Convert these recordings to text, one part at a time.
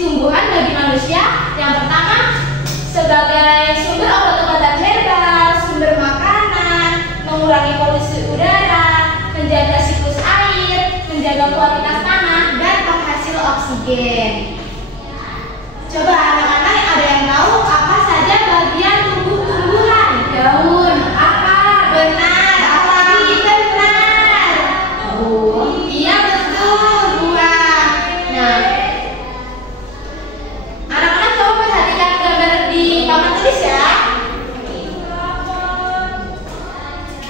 Fungsi tumbuhan bagi manusia yang pertama sebagai sumber obat-obatan herbal, sumber makanan, mengurangi polusi udara, menjaga siklus air, menjaga kualitas tanah, dan penghasil oksigen. Coba anak-anak ada yang tahu apa saja bagian tubuh tumbuhan? Daun, akar, benar, apalagi benar. Iya betul, buah. Nah, anak-anak coba perhatikan gambar di papan tulis ya.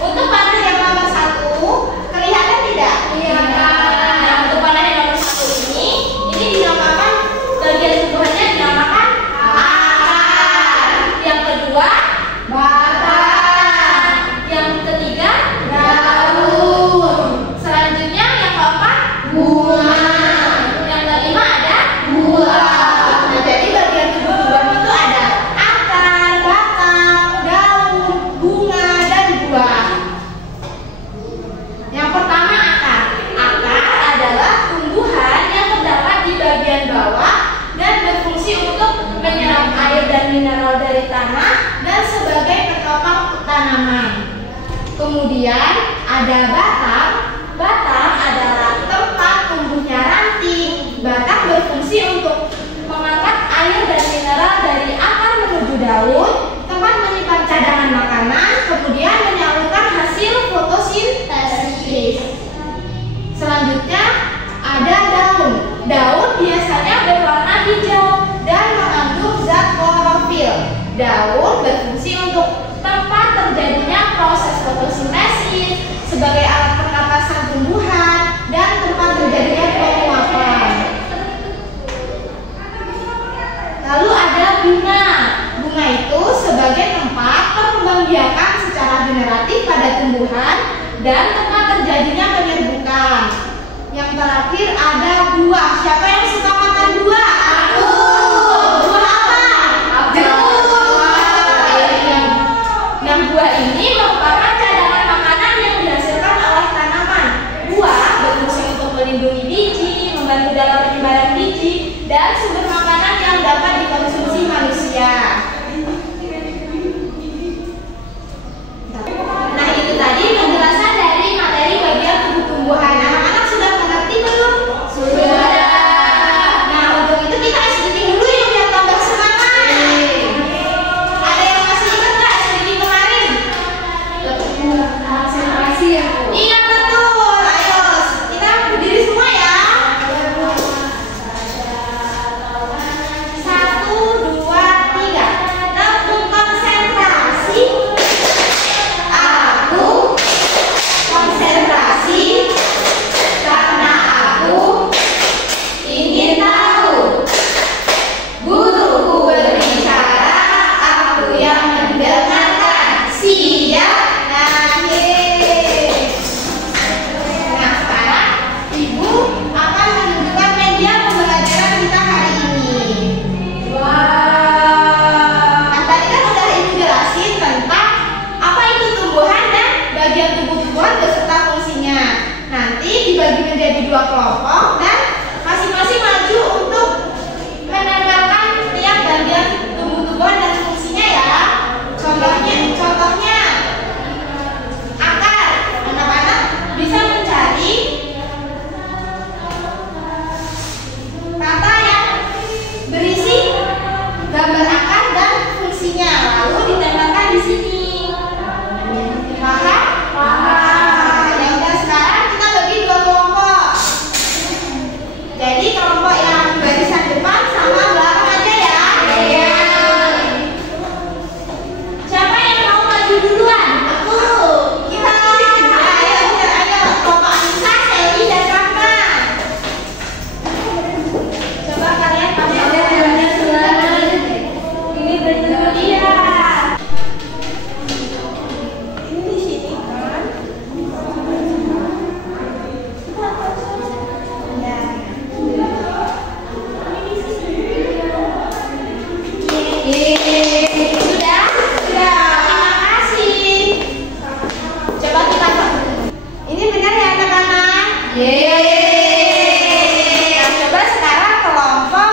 Untuk panah yang nomor 1, kelihatan tidak? Kelihatan. Nah, untuk panah yang nomor 1 ini dinamakan bagian tumbuhannya dinamakan akar. Yang kedua, batang. Yang ketiga, daun. Selanjutnya yang keempat, bunga. Yang kelima ada buah. Nah, jadi bagian tubuh tumbuhan itu ada akar, batang, daun, bunga, dan buah. Yang pertama akar. Akar adalah tumbuhan yang terdapat di bagian bawah dan berfungsi untuk menyerap air dan mineral dari tanah dan sebagai penopang tanaman. Kemudian ada batang. Batang adalah tempat tumbuhnya ranting. Batang berfungsi untuk mengangkat air dan mineral dari akar menuju daun, tempat menyimpan cadangan makanan, kemudian menyalurkan hasil fotosintesis. Selanjutnya ada daun. Daun biasanya berwarna hijau dan mengandung zat klorofil. Daun berfungsi untuk tempat terjadinya proses fotosintesis, sebagai alat pernapasan tumbuhan, dan tempat terjadinya penguapan. Lalu ada bunga. Bunga itu sebagai tempat perkembangbiakan secara generatif pada tumbuhan dan tempat terjadinya penyerbukan. Yang terakhir ada buah. Siapa yang suka makan buah? Aku. Buah apa? Nah, buah ini merupakan cadangan makanan yang dihasilkan oleh tanaman. Buah berfungsi untuk melindungi biji, membantu dalam penyebaran biji, dan sumber makanan yang dapat dikonsumsi manusia. Nah, itu tadi penjelasan dari materi bagian tubuh tumbuhan. Anak-anak sudah mengerti belum? Sudah. Nah, untuk itu kita SBK dulu ya, biar tambah semangat. Ada yang masih ingat nggak SBK kemarin? Konsentrasi ya, Bu? Iya betul. Ayo kita berdiri semua ya. 1, 2, 3. Tepuk konsentrasi. Aku konsentrasi karena aku ingin tahu. Guruku berbicara, aku yang mendengarkan. Siap? Nah, sekarang Ibu akan menunjukkan media pembelajaran kita hari ini. Nah, tadi kan udah Ibu jelasin tentang apa itu tumbuhan dan bagian tubuh tumbuhan beserta fungsinya. Nanti dibagi menjadi 2 kelompok dan masing-masing maju untuk menambahkan tiap bagian tubuh tumbuhan dan fungsinya ya. Contohnya akar. Anak-anak bisa mencari kata yang berisi gambar akar dan fungsinya, lalu ditempelkan di sini. Paham? Paham. Ya udah, sekarang kita bagi 2 kelompok. Jadi kelompok yang barisan depan sama belakang aja ya. Iya. Siapa yang mau maju duluan? Aku. Kita. Ayo. Kelompok Anissa, Selly, dan Rahman. Coba kalian pakai gambarnya duluan. Ini benar dia. Ini di sini kan? Ya. Sudah? Terima kasih. Coba kita ini benar ya anak-anak? Nah, coba sekarang kelompok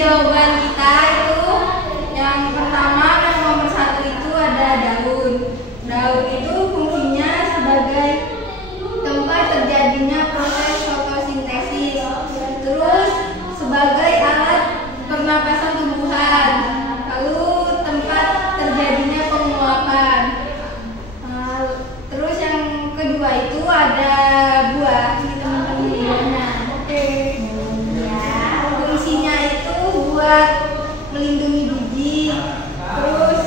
jawaban kita itu yang pertama, yang nomor 1 itu ada daun. Daun itu fungsinya sebagai tempat terjadinya proses fotosintesis, terus sebagai alat pernapasan tumbuhan, lalu tempat terjadinya penguapan. Terus yang kedua itu ada buah. Ini teman-teman buahnya. Fungsinya itu buat melindungi biji. Terus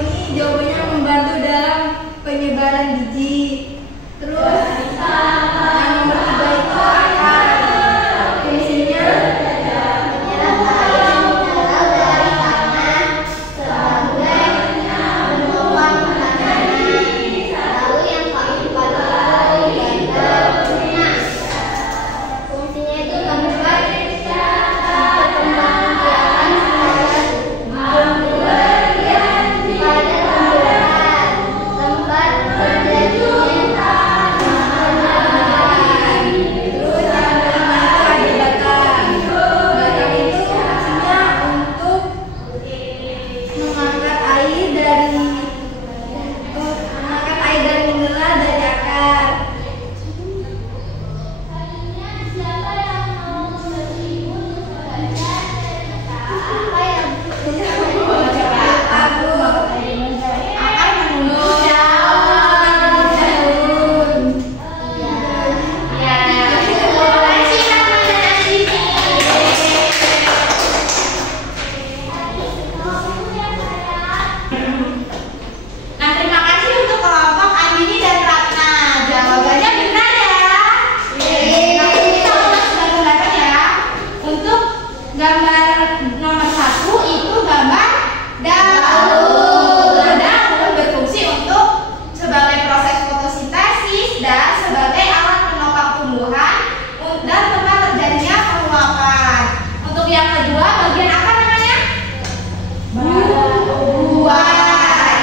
ini jawabannya membantu dalam penyebaran biji. Terus yang nomor 3 itu akar. Fungsinya menyerap air mineral dari tanah sebagai penopang tanaman. Lalu yang keempat itu ganda. Fungsinya itu tempat perkembangan tempat terjadinya tanaman. Terus yang kelima itu ada batang. Batang itu fungsinya untuk mengangkat air dari mineral dari akar. Nah, terima kasih untuk kelompok Andini dan Ratna. Jawabannya benar ya. Nanti kita ulas bareng-bareng ya. Untuk gambar nomor 1 itu gambar daun. Nah, daun berfungsi untuk sebagai proses fotosintesis dan sebagai alat penopang tumbuhan dan tempat terjadinya penguapan. Untuk yang kedua, bagian apa namanya? Buah.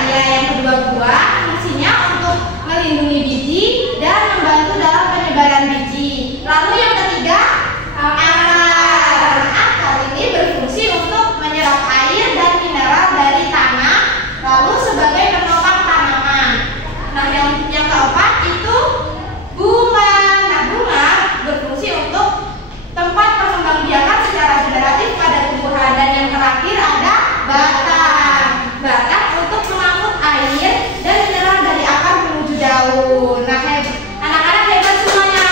Ya, yang kedua buah fungsinya untuk melindungi biji dan membantu dalam penyebaran biji. Lalu yang ketiga, akar. Akar ini berfungsi untuk menyerap air dan mineral dari tanah, lalu sebagai penopang tanaman. Nah, yang keempat itu bunga. Nah, bunga berfungsi untuk tempat perkembangbiakan secara generatif pada tumbuhan. Dan yang terakhir ada batang. Batang untuk mengangkut air dan mineral dari akar menuju daun. Nah, anak-anak hebat semuanya.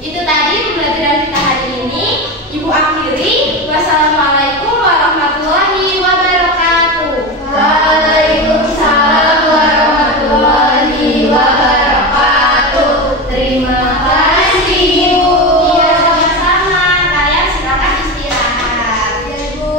Itu tadi pembelajaran kita hari ini. Ibu akhiri. Wassalamualaikum warahmatullahi wabarakatuh. Waalaikumsalam warahmatullahi wabarakatuh. Terima kasih, Bu. Iya, sama-sama. Kalian silakan istirahat. Ya, Bu.